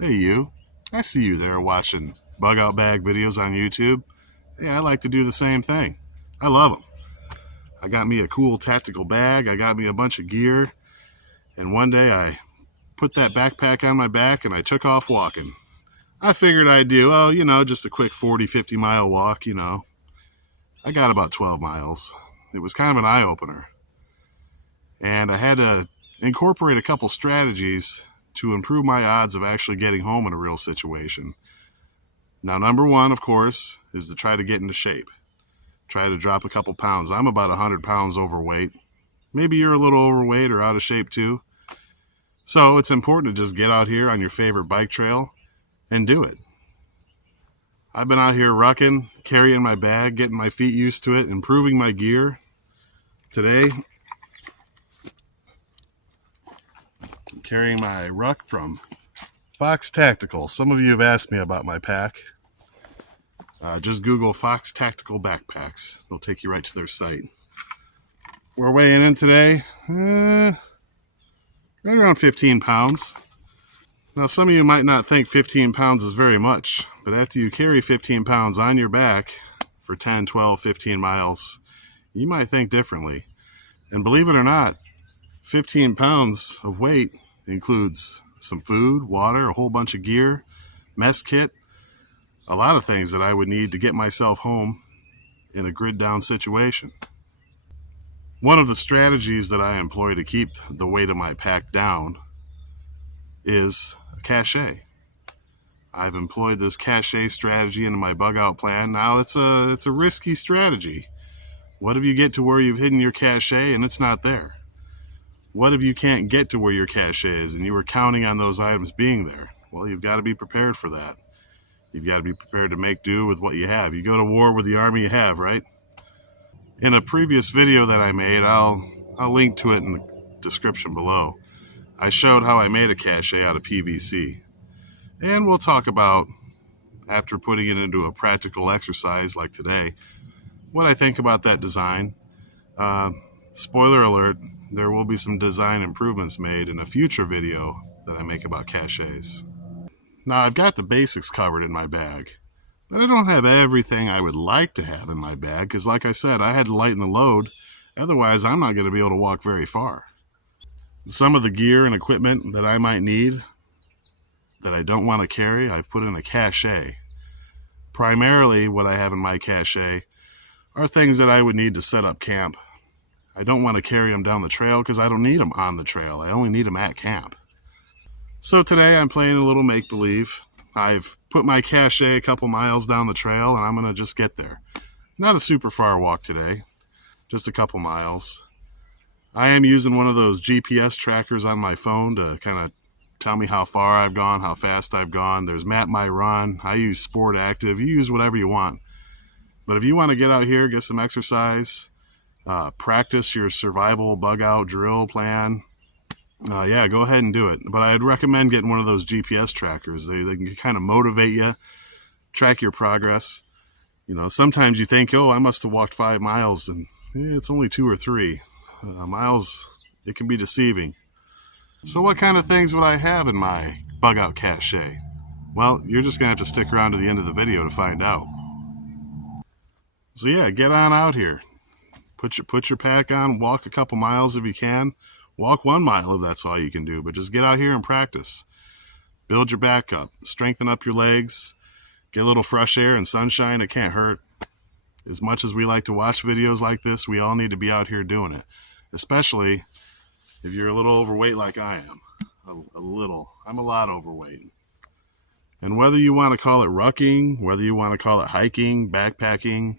Hey you, I see you there watching bug-out bag videos on YouTube. Hey, I like to do the same thing. I love them. I got me a cool tactical bag, I got me a bunch of gear, and one day I put that backpack on my back and I took off walking. I figured I'd do, just a quick 40, 50-mile walk. I got about 12 miles. It was kind of an eye-opener. And I had to incorporate a couple strategies to improve my odds of actually getting home in a real situation. Now, number one, of course, is to try to get into shape. Try to drop a couple pounds. I'm about 100 pounds overweight. Maybe you're a little overweight or out of shape too. So it's important to just get out here on your favorite bike trail and do it. I've been out here rucking, carrying my bag, getting my feet used to it, improving my gear. Today, I'm carrying my Ruck from Fox Tactical. Some of you have asked me about my pack. Just Google Fox Tactical Backpacks. It'll take you right to their site. We're weighing in today, right around 15 pounds. Now, some of you might not think 15 pounds is very much, but after you carry 15 pounds on your back for 10, 12, 15 miles, you might think differently. And believe it or not, 15 pounds of weight includes some food, water, a whole bunch of gear, mess kit, a lot of things that I would need to get myself home in a grid down situation. One of the strategies that I employ to keep the weight of my pack down is a cache. I've employed this cache strategy into my bug out plan. Now it's a risky strategy. What if you get to where you've hidden your cache and it's not there? What if you can't get to where your cache is and you were counting on those items being there? Well, you've got to be prepared for that. You've got to be prepared to make do with what you have. You go to war with the army you have, right? In a previous video that I made, I'll link to it in the description below. I showed how I made a cache out of PVC. And we'll talk about, after putting it into a practical exercise like today, what I think about that design. Spoiler alert, there will be some design improvements made in a future video that I make about caches. Now, I've got the basics covered in my bag, but I don't have everything I would like to have in my bag because, like I said, I had to lighten the load. Otherwise, I'm not going to be able to walk very far. Some of the gear and equipment that I might need that I don't want to carry, I've put in a cache. Primarily, what I have in my cache are things that I would need to set up camp. I don't want to carry them down the trail because I don't need them on the trail. I only need them at camp. So today I'm playing a little make-believe. I've put my cache a couple miles down the trail and I'm going to just get there. Not a super far walk today, just a couple miles. I am using one of those GPS trackers on my phone to kind of tell me how far I've gone, how fast I've gone. There's Map My Run. I use Sport Active. You use whatever you want. But if you want to get out here, get some exercise, practice your survival bug out drill plan, go ahead and do it. But I'd recommend getting one of those GPS trackers. They can kind of motivate you, track your progress. Sometimes you think, I must have walked 5 miles, and it's only 2 or 3 miles. It can be deceiving. So what kind of things would I have in my bug out cache? Well, you're just going to have to stick around to the end of the video to find out. So yeah, get on out here. Put your pack on, walk a couple miles if you can. Walk 1 mile if that's all you can do, but just get out here and practice. Build your back up, strengthen up your legs, get a little fresh air and sunshine. It can't hurt. As much as we like to watch videos like this, we all need to be out here doing it, especially if you're a little overweight like I am. A little. I'm a lot overweight. And whether you want to call it rucking, whether you want to call it hiking, backpacking,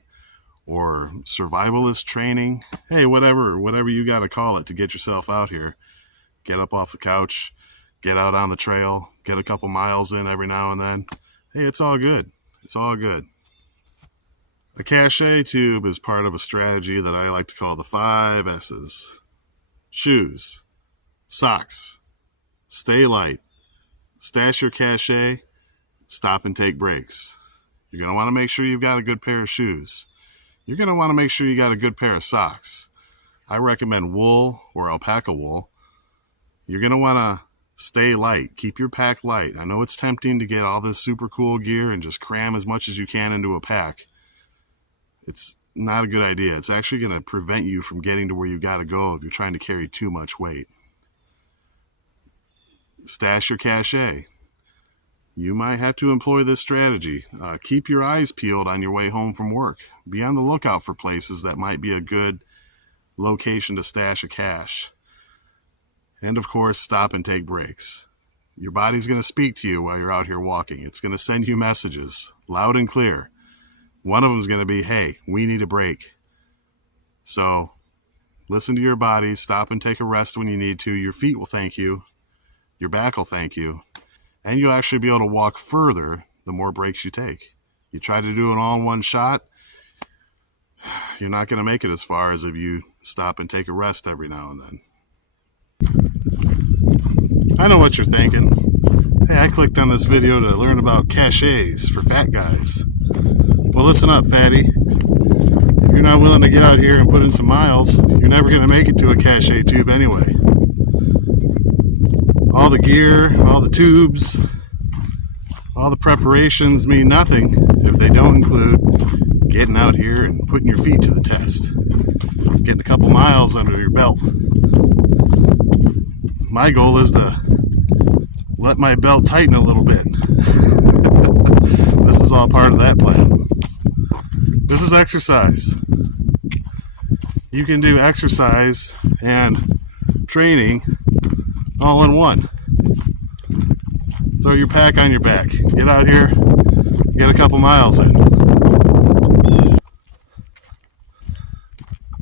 or survivalist training, hey, whatever you got to call it to get yourself out here. Get up off the couch, get out on the trail, get a couple miles in every now and then. Hey, it's all good. It's all good. A cache tube is part of a strategy that I like to call the 5 S's. Shoes, socks, stay light, stash your cache, stop and take breaks. You're going to want to make sure you've got a good pair of shoes. You're going to want to make sure you got a good pair of socks. I recommend wool or alpaca wool. You're going to want to Stay light. Keep your pack light. I know it's tempting to get all this super cool gear and just cram as much as you can into a pack. It's not a good idea. It's actually going to prevent you from getting to where you got to go if you're trying to carry too much weight. Stash your cachet. You might have to employ this strategy. Keep your eyes peeled on your way home from work. Be on the lookout for places that might be a good location to stash a cache. And of course, stop and take breaks. Your body's going to speak to you while you're out here walking. It's going to send you messages, loud and clear. One of them is going to be, hey, we need a break. So listen to your body, stop and take a rest when you need to. Your feet will thank you. Your back will thank you. And you'll actually be able to walk further the more breaks you take. You try to do it all in one shot, you're not going to make it as far as if you stop and take a rest every now and then. I know what you're thinking. Hey, I clicked on this video to learn about caches for fat guys. Well, listen up, fatty. If you're not willing to get out here and put in some miles, you're never going to make it to a cache tube anyway. All the gear, all the tubes, all the preparations mean nothing if they don't include getting out here and putting your feet to the test. Getting a couple miles under your belt. My goal is to let my belt tighten a little bit. This is all part of that plan. This is exercise. You can do exercise and training all in one. Throw your pack on your back. Get out here, get a couple miles in.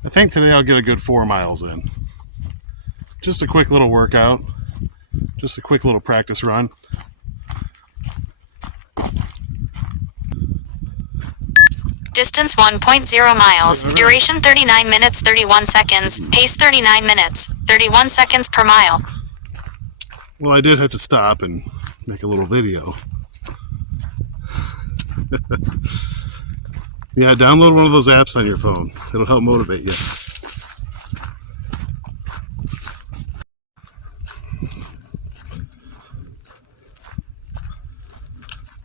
I think today I'll get a good 4 miles in. Just a quick little workout. Just a quick little practice run. Distance 1.0 miles. Duration 39 minutes 31 seconds. Pace 39 minutes. 31 seconds per mile. Well, I did have to stop and make a little video. Yeah, download one of those apps on your phone. It'll help motivate you.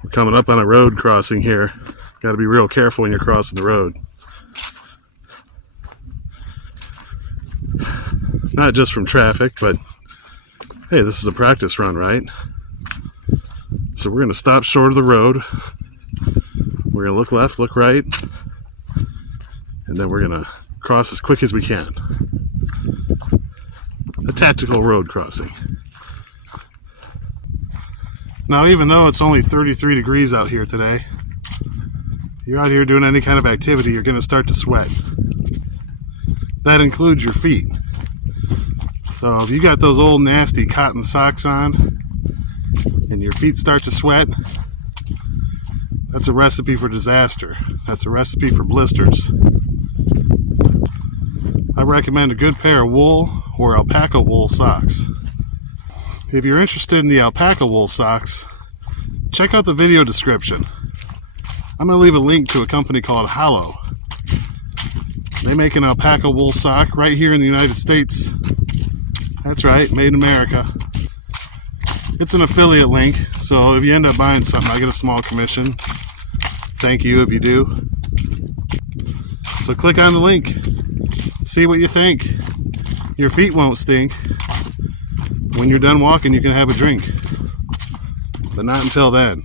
We're coming up on a road crossing here. Got to be real careful when you're crossing the road. Not just from traffic, but hey, this is a practice run, right? So we're going to stop short of the road. We're going to look left, look right, and then we're going to cross as quick as we can. A tactical road crossing. Now, even though it's only 33 degrees out here today, you're out here doing any kind of activity, you're going to start to sweat. That includes your feet. So if you got those old nasty cotton socks on and your feet start to sweat, that's a recipe for disaster. That's a recipe for blisters. I recommend a good pair of wool or alpaca wool socks. If you're interested in the alpaca wool socks, check out the video description. I'm going to leave a link to a company called Hollow. They make an alpaca wool sock right here in the United States. That's right, made in America. It's an affiliate link, so if you end up buying something, I get a small commission. Thank you if you do. So click on the link. See what you think. Your feet won't stink. When you're done walking, you can have a drink. But not until then.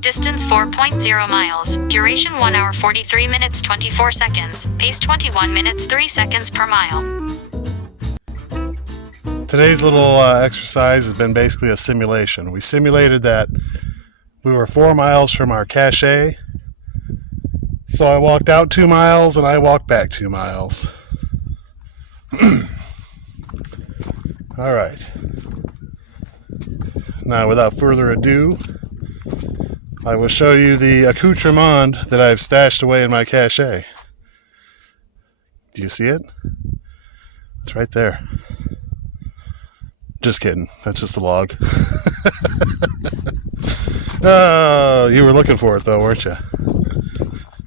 Distance 4.0 miles. Duration 1 hour 43 minutes 24 seconds. Pace 21 minutes 3 seconds per mile. today's little exercise has been basically a simulation. We simulated that we were 4 miles from our cache. So I walked out 2 miles and I walked back 2 miles. All right. Now, without further ado, I will show you the accoutrement that I've stashed away in my cache. Do you see it? It's right there. Just kidding. That's just a log. Oh, you were looking for it though, weren't you?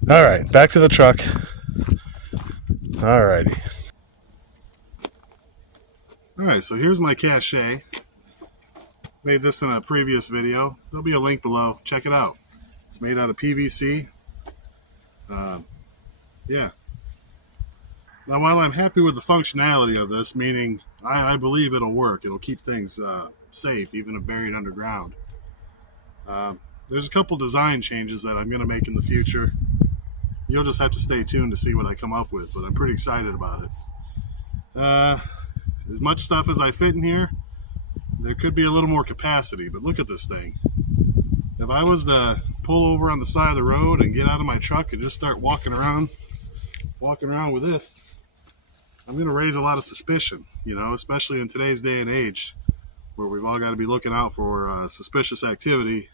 All right, back to the truck. All righty. All right, so here's my cache. Made this in a previous video. There'll be a link below. Check it out. It's made out of PVC. Yeah. Now, while I'm happy with the functionality of this, meaning I believe it'll work. It'll keep things safe, even if buried underground. There's a couple design changes that I'm going to make in the future. You'll just have to stay tuned to see what I come up with, but I'm pretty excited about it. As much stuff as I fit in here, there could be a little more capacity, but look at this thing. If I was to pull over on the side of the road and get out of my truck and just start walking around with this, I'm going to raise a lot of suspicion, especially in today's day and age where we've all got to be looking out for suspicious activity.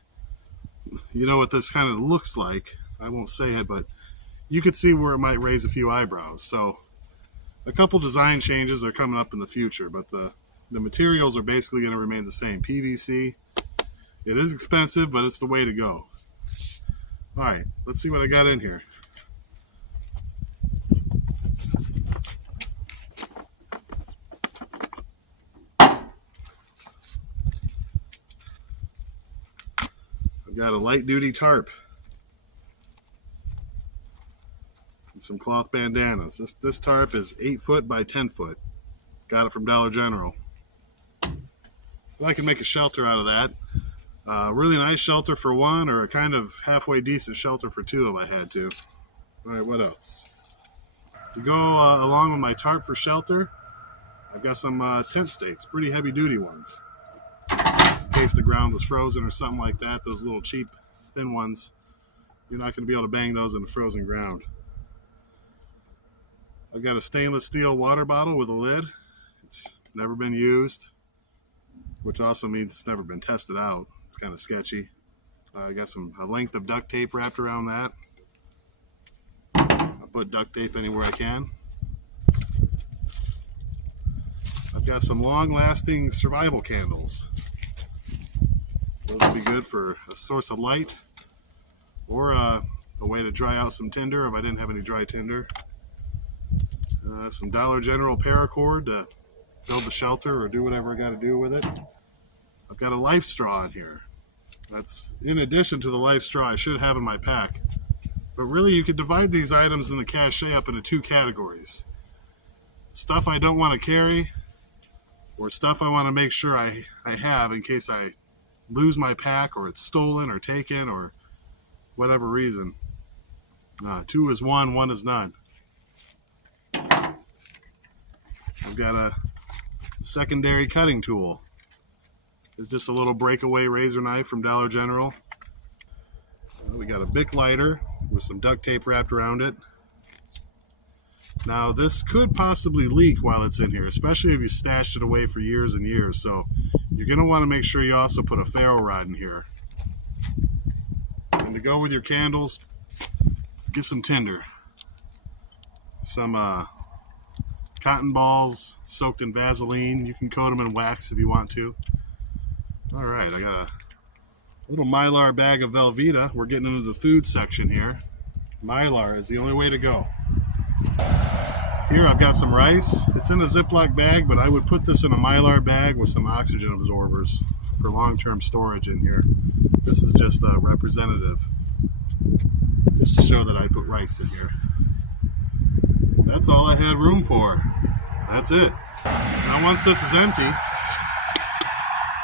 You know what this kind of looks like. I won't say it, but you could see where it might raise a few eyebrows. So a couple design changes are coming up in the future, but the materials are basically going to remain the same. PVC. It is expensive, but it's the way to go. All right, let's see what I got in here. I've got a light-duty tarp and some cloth bandanas. This tarp is 8 foot by 10 foot. Got it from Dollar General. Well, I can make a shelter out of that. Really nice shelter for one, or a kind of halfway decent shelter for two if I had to. All right, what else? To go along with my tarp for shelter, I've got some tent stakes, pretty heavy-duty ones. In case the ground was frozen or something like that, those little cheap, thin ones, you're not going to be able to bang those in the frozen ground. I've got a stainless steel water bottle with a lid. It's never been used, which also means it's never been tested out. It's kind of sketchy. I got a length of duct tape wrapped around that. I put duct tape anywhere I can. I've got some long-lasting survival candles. Those would be good for a source of light or a way to dry out some tinder if I didn't have any dry tinder. Some Dollar General paracord to build the shelter or do whatever I got to do with it. I've got a life straw in here. That's in addition to the life straw I should have in my pack. But really, you could divide these items in the cache up into two categories. Stuff I don't want to carry, or stuff I want to make sure I have in case I lose my pack or it's stolen or taken or whatever reason. 2 is 1, 1 is none. I've got a secondary cutting tool. It's just a little breakaway razor knife from Dollar General. We got a Bic lighter with some duct tape wrapped around it. Now, this could possibly leak while it's in here, especially if you stashed it away for years and years. So you're going to want to make sure you also put a ferro rod in here. And to go with your candles, get some tinder. Some cotton balls soaked in Vaseline. You can coat them in wax if you want to. All right, I got a little Mylar bag of Velveeta. We're getting into the food section here. Mylar is the only way to go. Here I've got some rice. It's in a Ziploc bag, but I would put this in a Mylar bag with some oxygen absorbers for long-term storage in here. This is just a representative, just to show that I put rice in here. That's all I had room for. That's it. Now once this is empty,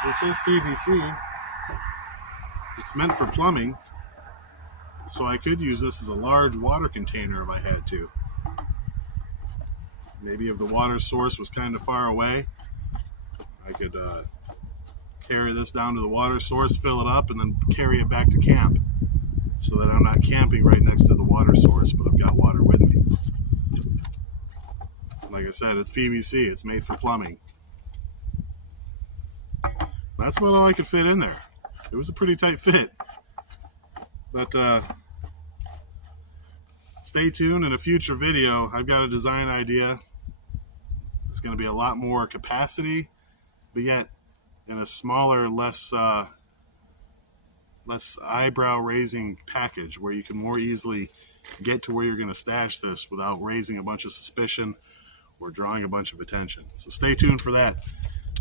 this is PVC. It's meant for plumbing, so I could use this as a large water container if I had to. Maybe if the water source was kind of far away, I could carry this down to the water source, fill it up, and then carry it back to camp so that I'm not camping right next to the water source, but I've got water with me. Like I said, it's PVC. It's made for plumbing. That's about all I could fit in there. It was a pretty tight fit. But stay tuned. In a future video, I've got a design idea. It's going to be a lot more capacity, but yet in a smaller, less eyebrow-raising package where you can more easily get to where you're going to stash this without raising a bunch of suspicion or drawing a bunch of attention. So stay tuned for that.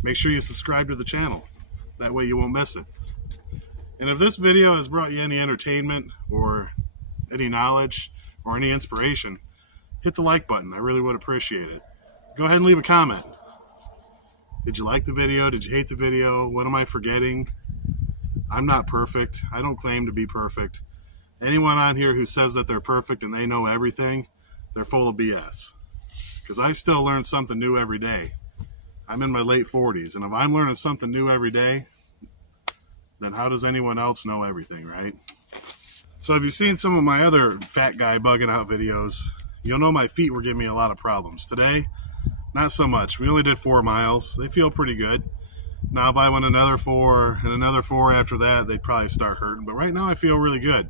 Make sure you subscribe to the channel. That way you won't miss it. And if this video has brought you any entertainment or any knowledge or any inspiration, hit the like button. I really would appreciate it. Go ahead and leave a comment. Did you like the video? Did you hate the video? What am I forgetting? I'm not perfect. I don't claim to be perfect. Anyone on here who says that they're perfect and they know everything, they're full of BS. Because I still learn something new every day. I'm in my late 40s, and if I'm learning something new every day, then how does anyone else know everything, right? So if you've seen some of my other fat guy bugging out videos, you'll know my feet were giving me a lot of problems. Today, not so much. We only did 4 miles. They feel pretty good. Now if I went another 4 and another 4 after that, they'd probably start hurting. But right now I feel really good.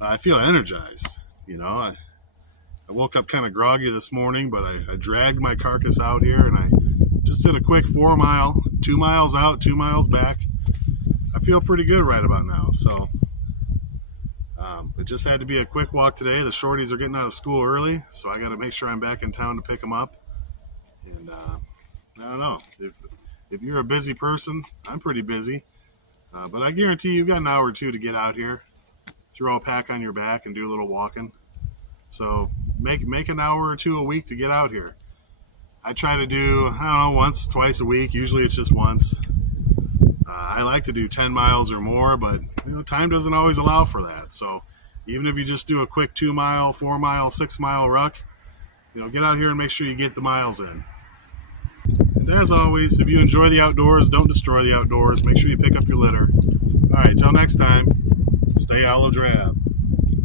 I feel energized. You know, I woke up kind of groggy this morning, but I dragged my carcass out here and I just did a quick 4 mile, 2 miles out, 2 miles back. I feel pretty good right about now. So it just had to be a quick walk today. The shorties are getting out of school early, so I got to make sure I'm back in town to pick them up. And I don't know. If you're a busy person, I'm pretty busy. But I guarantee you've got an hour or two to get out here, throw a pack on your back, and do a little walking. So make an hour or two a week to get out here. I try to do, I don't know, once, twice a week. Usually it's just once. I like to do 10 miles or more, but you know, time doesn't always allow for that. So even if you just do a quick 2 mile, 4 mile, 6 mile ruck, you know, get out here and make sure you get the miles in. And as always, if you enjoy the outdoors, don't destroy the outdoors. Make sure you pick up your litter. All right, till next time, stay olive drab.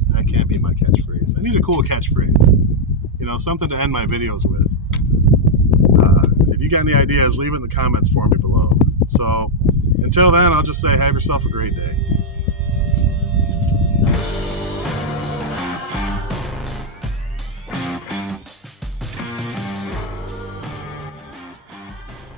That can't be my catchphrase. I need a cool catchphrase. You know, something to end my videos with. If you got any ideas, leave it in the comments for me below. So until then, I'll just say have yourself a great day.